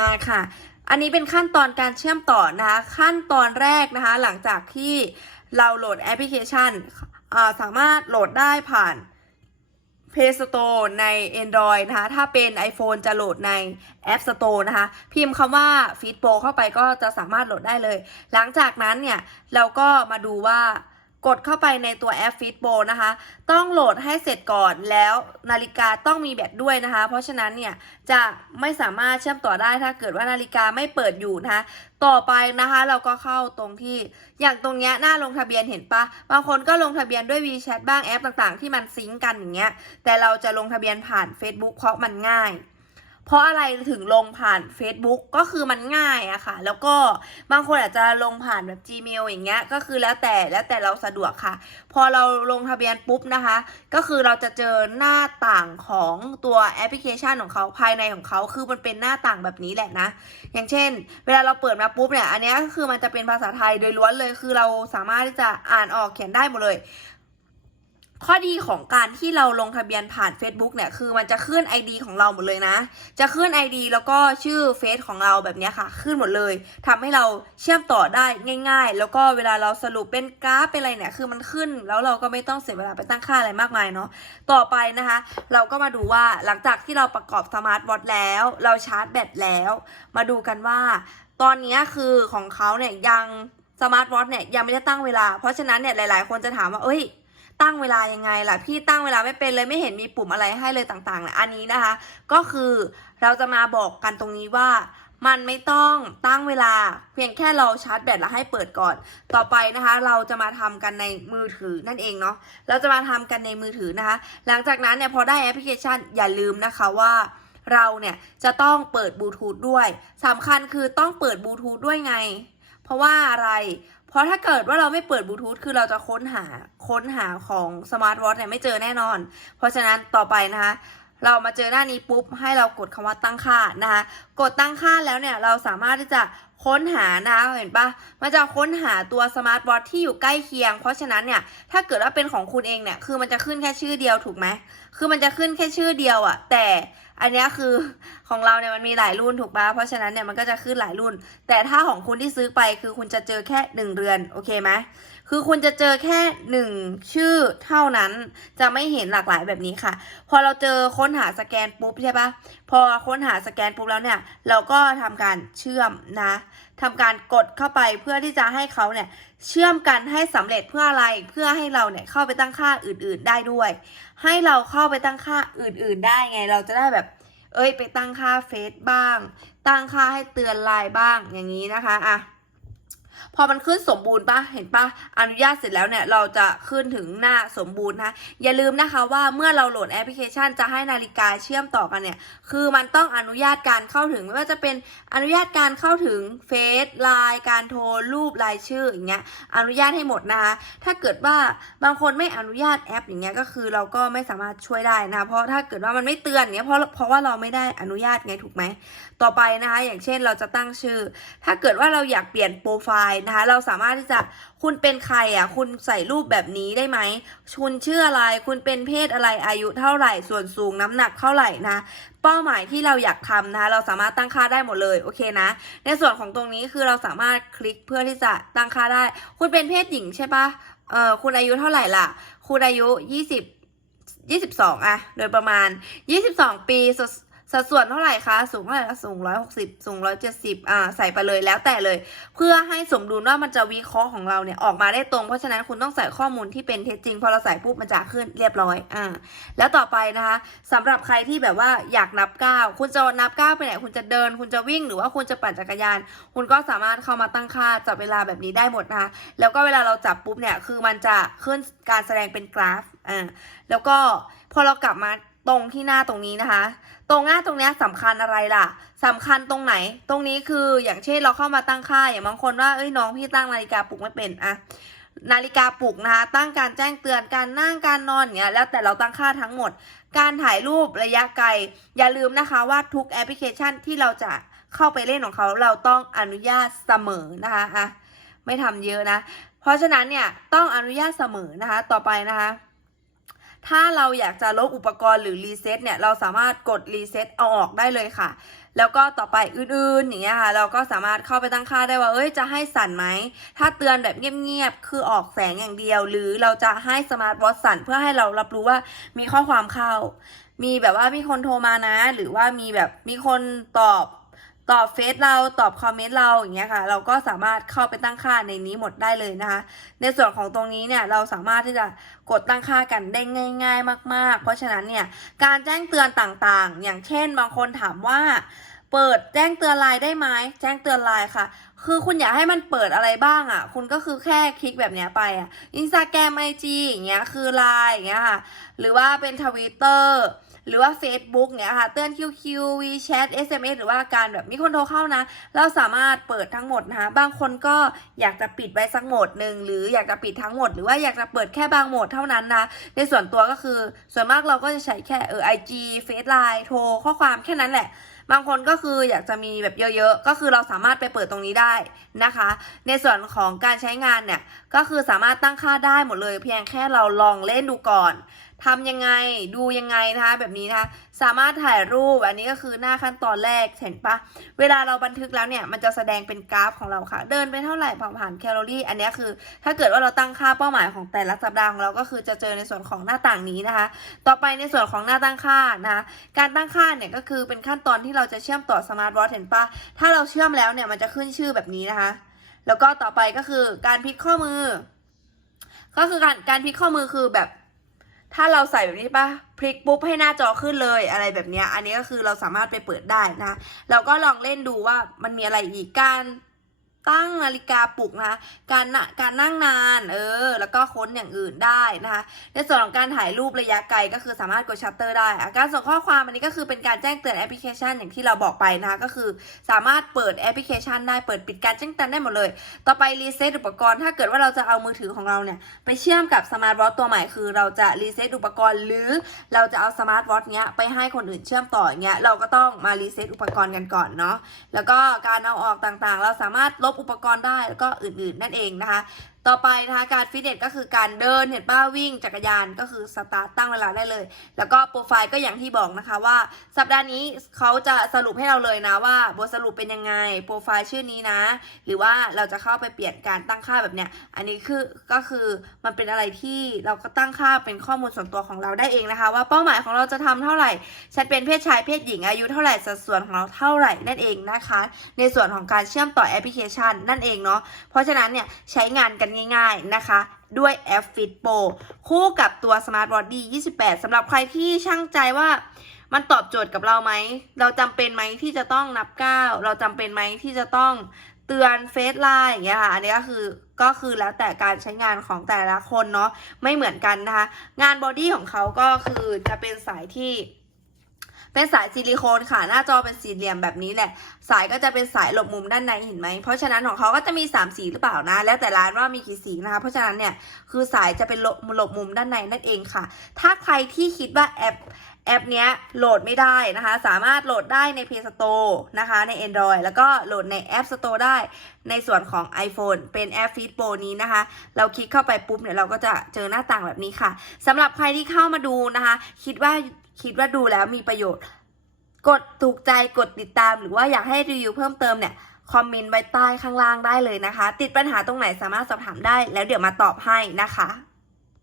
มาค่ะ อันนี้เป็นขั้นตอนการเชื่อมต่อนะคะ ขั้นตอนแรกนะคะ หลังจากที่เราโหลดแอปพลิเคชันสามารถโหลดได้ผ่าน Play Store ใน Android นะคะ ถ้าเป็น iPhone จะโหลดใน App Store นะคะ พิมพ์คำว่า f e e d p o เข้าไปก็จะสามารถโหลดได้เลย หลังจากนั้นเนี่ย เราก็มาดูว่า กดเข้าไปในตัวแอป f e e d p o นะคะ ต้องโหลดให้เสร็จก่อนแล้วนาฬิกาต้องมีแบตด้วยนะคะ เพราะฉะนั้นเนี่ยจะไม่สามารถเชื่อมต่อได้ถ้าเกิดว่านาฬิกาไม่เปิดอยู่นะคะต่อไปนะคะเราก็เข้าตรงที่อย่างตรงเนี้ยหน้าลงทะเบียนเห็นปะบางคนก็ลงทะเบียนด้วย WeChat บ้างแอปต่างๆ ที่มันซิงก์กันอย่างเงี้ยแต่เราจะลงทะเบียนผ่าน Facebook เพราะมันง่าย เพราะอะไรถึงลงผ่าน Facebook ก็คือมันง่ายอะค่ะ แล้วก็บางคนอาจจะลงผ่านแบบ Gmail อย่างเงี้ย ก็คือแล้วแต่แล้วแต่เราสะดวกค่ะ พอเราลงทะเบียนปุ๊บนะคะ ก็คือเราจะเจอหน้าต่างของตัวแอปพลิเคชันของเขาภายในของเขาคือมันเป็นหน้าต่างแบบนี้แหละนะ อย่างเช่น เวลาเราเปิดมาปุ๊บเนี่ย อันนี้ก็คือมันจะเป็นภาษาไทยโดยล้วนเลย คือเราสามารถที่จะอ่านออกเขียนได้หมดเลย ข้อดีของการที่เราลงทะเบียนผ่าน Facebook เนี่ย คือมันจะขึ้น ID ของเราหมดเลยนะ จะขึ้น ID แล้วก็ชื่อเฟซของเราแบบนี้ค่ะ ขึ้นหมดเลยทำให้เราเชื่อมต่อได้ง่าย ๆ แล้วก็เวลาเราสรุปเป็นกราฟเป็นอะไรเนี่ย คือมันขึ้น แล้วเราก็ไม่ต้องเสียเวลาไปตั้งค่าอะไรมากมายเนาะ ต่อไปนะคะ เราก็มาดูว่าหลังจากที่เราประกอบสมาร์ทวอทแล้ว เราชาร์จแบตแล้ว มาดูกันว่า ตอนนี้คือของเขาเนี่ยยังสมาร์ทวอทเนี่ยยังไม่ได้ตั้งเวลา เพราะฉะนั้นเนี่ยหลาย ๆ คนจะถามว่า เอ้ย ตั้งเวลายังไงล่ะ พี่ตั้งเวลาไม่เป็นเลยไม่เห็นมีปุ่มอะไรให้เลยต่างๆเลยอันนี้นะคะ ก็คือเราจะมาบอกกันตรงนี้ว่ามันไม่ต้องตั้งเวลา เพียงแค่เราชาร์จแบตแล้วให้เปิดก่อน ต่อไปนะคะ เราจะมาทำกันในมือถือนั่นเองเนาะเราจะมาทำกันในมือถือนะคะ หลังจากนั้นเนี่ยพอได้แอปพลิเคชันอย่าลืมนะคะว่าเราเนี่ยจะต้องเปิดบลูทูธด้วยสำคัญคือต้องเปิดบลูทูธด้วยไง เพราะว่าอะไร เพราะถ้าเกิดว่าเราไม่เปิดบลูทูธคือเราจะค้นหาค้นหาของสมาร์ทวอทเนี่ยไม่เจอแน่นอน เพราะฉะนั้นต่อไปนะคะเรามาเจอหน้านี้ปุ๊บให้เรากดคำว่าตั้งค่านะคะกดตั้งค่าแล้วเนี่ยเราสามารถที่จะค้นหานะคะเห็นปะมันจะค้นหาตัวสมาร์ทวอทที่อยู่ใกล้เคียง เพราะฉะนั้นเนี่ยถ้าเกิดว่าเป็นของคุณเองเนี่ยคือมันจะขึ้นแค่ชื่อเดียวถูกไหมคือมันจะขึ้นแค่ชื่อเดียวอะแต่อันนี้คือ ของเราเนี่ยมันมีหลายรุ่นถูกปะเพราะฉะนั้นเนี่ยมันก็จะขึ้นหลายรุ่น แต่ถ้าของคุณที่ซื้อไปคือคุณจะเจอแค่หนึ่งเรือนโอเคไหมคือคุณจะเจอแค่หนึ่งชื่อเท่านั้นจะไม่เห็นหลากหลายแบบนี้ค่ะ พอเราเจอค้นหาสแกนปุ๊บใช่ปะพอค้นหาสแกนปุ๊บแล้วเนี่ยเราก็ทำการเชื่อมนะทำการกดเข้าไปเพื่อที่จะให้เขาเนี่ยเชื่อมกันให้สำเร็จเพื่ออะไรเพื่อให้เราเนี่ยเข้าไปตั้งค่าอื่น ๆได้ด้วย ให้เราเข้าไปตั้งค่าอื่น ๆ ได้ไงเราจะได้แบบ เอ้ยไปตั้งค่าเฟซบ้าง ตั้งค่าให้เตือนไลน์บ้างอย่างนี้นะคะอะ พอมันขึ้นสมบูรณ์ปะเห็นปะอนุญาตเสร็จแล้วเนี่ยเราจะขึ้นถึงหน้าสมบูรณ์นะอย่าลืมนะคะว่าเมื่อเราโหลดแอปพลิเคชันจะให้นาฬิกาเชื่อมต่อกันเนี่ยคือมันต้องอนุญาตการเข้าถึงไม่ว่าจะเป็นอนุญาตการเข้าถึงเฟซไลน์การโทรรูปรายชื่ออย่างเงี้ยอนุญาตให้หมดนะคะถ้าเกิดว่าบางคนไม่อนุญาตแอปอย่างเงี้ยก็คือเราก็ไม่สามารถช่วยได้นะเพราะถ้าเกิดว่ามันไม่เตือนเงี้ยเพราะเพราะว่าเราไม่ได้อนุญาตไงถูกไหมต่อไปนะคะ อย่างเช่นเราจะตั้งชื่อ ถ้าเกิดว่าเราอยากเปลี่ยนโปรไฟล์นะคะ เราสามารถที่จะคุณเป็นใครอะ คุณใส่รูปแบบนี้ได้ไหมคุณชื่ออะไร คุณเป็นเพศอะไรอายุเท่าไหร่ ส่วนสูงน้ำหนักเท่าไหร่นะ เป้าหมายที่เราอยากทำนะคะเราสามารถตั้งค่าได้หมดเลยโอเคนะ ในส่วนของตรงนี้คือเราสามารถคลิกเพื่อที่จะตั้งค่าได้ คุณเป็นเพศหญิงใช่ปะเออคุณอายุเท่าไหร่ล่ะ คุณอายุยี่สิบยี่สิบสองอะโดยประมาณยี่สิบสองปี สัดส่วนเท่าไหร่คะ สูงเท่าไหร่คะสูงร้อยหกสิบสูงร้อยเจ็ดสิบอ่าใส่ไปเลยแล้วแต่เลย เพื่อให้สมดุลว่ามันจะวิเคราะห์ของเราเนี่ยออกมาได้ตรง เพราะฉะนั้นคุณต้องใส่ข้อมูลที่เป็นเท็จจริงพอเราใส่ปุ๊บมันจะขึ้นเรียบร้อยอ่าแล้วต่อไปนะคะสำหรับใครที่แบบว่าอยากนับก้าวคุณจะนับก้าวไปไหนคุณจะเดิน คุณจะวิ่งหรือว่าคุณจะปั่นจักรยาน คุณก็สามารถเข้ามาตั้งค่าจับเวลาแบบนี้ได้หมดนะคะแล้วก็เวลาเราจับปุ๊บเนี่ยคือมันจะขึ้นการแสดงเป็นกราฟอ่าแล้วก็พอเรากลับมา ตรงที่หน้าตรงนี้นะคะ ตรงหน้าตรงนี้ยสำคัญอะไรล่ะสำคัญตรงไหน ตรงนี้คืออย่างเช่นเราเข้ามาตั้งค่าอย่างบางคนว่าเอ้ยน้องพี่ตั้งนาฬิกาปลุกไม่เป็นอะนาฬิกาปลุกนะคะตั้งการแจ้งเตือนการนั่งการนอนอย่างเงี้ยแล้วแต่เราตั้งค่าทั้งหมด การถ่ายรูประยะไกล อย่าลืมนะคะว่าทุกแอปพลิเคชันที่เราจะเข้าไปเล่นของเขาเราต้องอนุญาตเสมอนะคะอะไม่ทำเยอะนะ เพราะฉะนั้นเนี่ยต้องอนุญาตเสมอนะคะต่อไปนะคะ ถ้าเราอยากจะลบอุปกรณ์หรือรีเซ็ตเนี่ยเราสามารถกดรีเซ็ตเอาออกได้เลยค่ะ แล้วก็ต่อไปอื่นๆอย่างเงี้ยค่ะ เราก็สามารถเข้าไปตั้งค่าได้ว่าเอ้ยจะให้สั่นไหม ถ้าเตือนแบบเงียบๆคือออกแสงอย่างเดียว หรือเราจะให้สมาร์ทวอทสั่นเพื่อให้เรารับรู้ว่ามีข้อความเข้า มีแบบว่ามีคนโทรมานะ หรือว่ามีแบบมีคนตอบ ตอบเฟซเราตอบคอมเมนต์เราอย่างเงี้ยค่ะ เราก็สามารถเข้าไปตั้งค่าในนี้หมดได้เลยนะคะ ในส่วนของตรงนี้เนี่ยเราสามารถที่จะกดตั้งค่ากันได้ง่าย ๆ มาก ๆ เพราะฉะนั้นเนี่ยการแจ้งเตือนต่างๆ อย่างเช่น บางคนถามว่าเปิดแจ้งเตือนไลน์ได้ไหมแจ้งเตือนไลน์ค่ะ คือคุณอยากให้มันเปิดอะไรบ้างอะ คุณก็คือแค่คลิกแบบนี้ไปอะอินสตาแกรมไอจีอย่างเงี้ยคือไลน์อย่างเงี้ยค่ะ หรือว่าเป็นทวิตเตอร์ หรือว่า Facebook เนี้ยค่ะ เตือน QQ WeChat SMS หรือว่าการแบบมีคนโทรเข้านะ เราสามารถเปิดทั้งหมดนะคะบางคนก็อยากจะปิดไว้สักโหมดหนึ่งหรืออยากจะปิดทั้งหมด หรือว่าอยากจะเปิดแค่บางโหมดเท่านั้นนะ ในส่วนตัวก็คือส่วนมากเราก็จะใช้แค่เออ IG Face Line โทรข้อความแค่นั้นแหละบางคนก็คืออยากจะมีแบบเยอะๆ ก็คือเราสามารถไปเปิดตรงนี้ได้นะคะ ในส่วนของการใช้งานเนี่ย ก็คือสามารถตั้งค่าได้หมดเลย เพียงแค่เราลองเล่นดูก่อน ทำยังไงดูยังไงนะคะแบบนี้นะคะสามารถถ่ายรูปอันนี้ก็คือหน้าขั้นตอนแรกเห็นปะเวลาเราบันทึกแล้วเนี่ยมันจะแสดงเป็นกราฟของเราค่ะ เดินไปเท่าไหร่ผ่านแคลอรี่ อันนี้คือ ถ้าเกิดว่าเราตั้งค่าเป้าหมายของแต่ละสัปดาห์ของเราก็คือจะเจอในส่วนของหน้าต่างนี้นะคะ ต่อไปในส่วนของหน้าตั้งค่านะะการตั้งค่าเนี่ยก็คือเป็นขั้นตอนที่เราจะเชื่อมต่อสมาร์ทวอทเห็นปะถ้าเราเชื่อมแล้วเนี่ยมันจะขึ้นชื่อแบบนี้นะคะ แล้วก็ต่อไปก็คือการพลิกข้อมือก็คือการการพลิกข้อมือคือแบบ ถ้าเราใส่แบบนี้ปะพลิกปุ๊บให้หน้าจอขึ้นเลยอะไรแบบนี้อันนี้ก็คือเราสามารถไปเปิดได้นะเราก็ลองเล่นดูว่ามันมีอะไรอีกการ ตั้งนาฬิกาปลุกนะคะการนะการนั่งนานเออแล้วก็ค้นอย่างอื่นได้นะคะในส่วนของการถ่ายรูประยะไกลก็คือสามารถกดชัตเตอร์ได้การส่งข้อความอันนี้ก็คือเป็นการแจ้งเตือนแอปพลิเคชันอย่างที่เราบอกไปนะคะก็คือสามารถเปิดแอปพลิเคชันได้เปิดปิดการแจ้งเตือนได้หมดเลย ต่อไปรีเซ็ตอุปกรณ์ถ้าเกิดว่าเราจะเอามือถือของเราเนี่ยไปเชื่อมกับสมาร์ทวอทตัวใหม่คือเราจะรีเซ็ตอุปกรณ์หรือเราจะเอาสมาร์ทวอทเนี้ยไปให้คนอื่นเชื่อมต่ออย่างเงี้ยเราก็ต้องมารีเซ็ตอุปกรณ์กันก่อนเนาะแล้วก็การเอาออกต่างๆ เราสามารถลบอุปกรณ์ได้แล้วก็อื่นๆนั่นเองนะคะ ต่อไปนะคะการฟิตเนสก็คือการเดินเห็นป้าวิ่งจักรยานก็คือสตาร์ตตั้งเวลาได้เลย แล้วก็โปรไฟล์ก็อย่างที่บอกนะคะว่า สัปดาห์นี้เขาจะสรุปให้เราเลยนะว่าบทสรุปเป็นยังไงโปรไฟล์ชื่อนี้นะ หรือว่าเราจะเข้าไปเปลี่ยนการตั้งค่าแบบเนี้ยอันนี้คือก็คือมันเป็นอะไรที่เราก็ตั้งค่าเป็นข้อมูลส่วนตัวของเราได้เองนะคะ ว่าเป้าหมายของเราจะทำเท่าไหร่ฉันเป็นเพศชายเพศหญิงอายุเท่าไหร่สัดส่วนของเราเท่าไหร่นั่นเองนะคะ ในส่วนของการเชื่อมต่อแอปพลิเคชันนั่นเองเนาะเพราะฉะนั้นเนี่ยใช้งานกันง่าย ๆนะคะ ด้วยแอป Fit Pro คู่กับตัว Smart Body 28สำหรับใครที่ช่างใจว่ามันตอบโจทย์กับเราไหม เราจำเป็นไหมที่จะต้องนับก้าวเราจำเป็นไหมที่จะต้องเตือนเฟซไลน์อย่างเงี้ยค่ะ อันนี้ก็คือก็คือแล้วแต่การใช้งานของแต่ละคนเนาะไม่เหมือนกันนะคะ งานบอดี้ของเขาก็คือจะเป็นสายที่ เป็นสายซิลิโคนค่ะ หน้าจอเป็นสี่เหลี่ยมแบบนี้แหละ สายก็จะเป็นสายหลบมุมด้านในเห็นไหม เพราะฉะนั้นของเขาก็จะมี 3 สีหรือเปล่านะ แล้วแต่ร้านว่ามีกี่สีนะคะ เพราะฉะนั้นเนี่ยคือสายจะเป็นหลบหลบมุมด้านในนั่นเองค่ะ ถ้าใครที่คิดว่าแอปแอปเนี้ยโหลดไม่ได้นะคะ สามารถโหลดได้ใน Play Store นะคะ ใน Android แล้วก็โหลดใน App Store ได้ ในส่วนของ iPhone เป็นแอป Fit Pro นี้นะคะ เราคลิกเข้าไปปุ๊บเนี่ยเราก็จะเจอหน้าต่างแบบนี้ค่ะสำหรับใครที่เข้ามาดูนะคะ คิดว่า คิดว่าดูแล้วมีประโยชน์ กดถูกใจกดติดตาม หรือว่าอยากให้รีวิวเพิ่มเติมเนี่ยคอมเมนต์ไว้ใต้ข้างล่างได้เลยนะคะ ติดปัญหาตรงไหนสามารถสอบถามได้ แล้วเดี๋ยวมาตอบให้นะคะ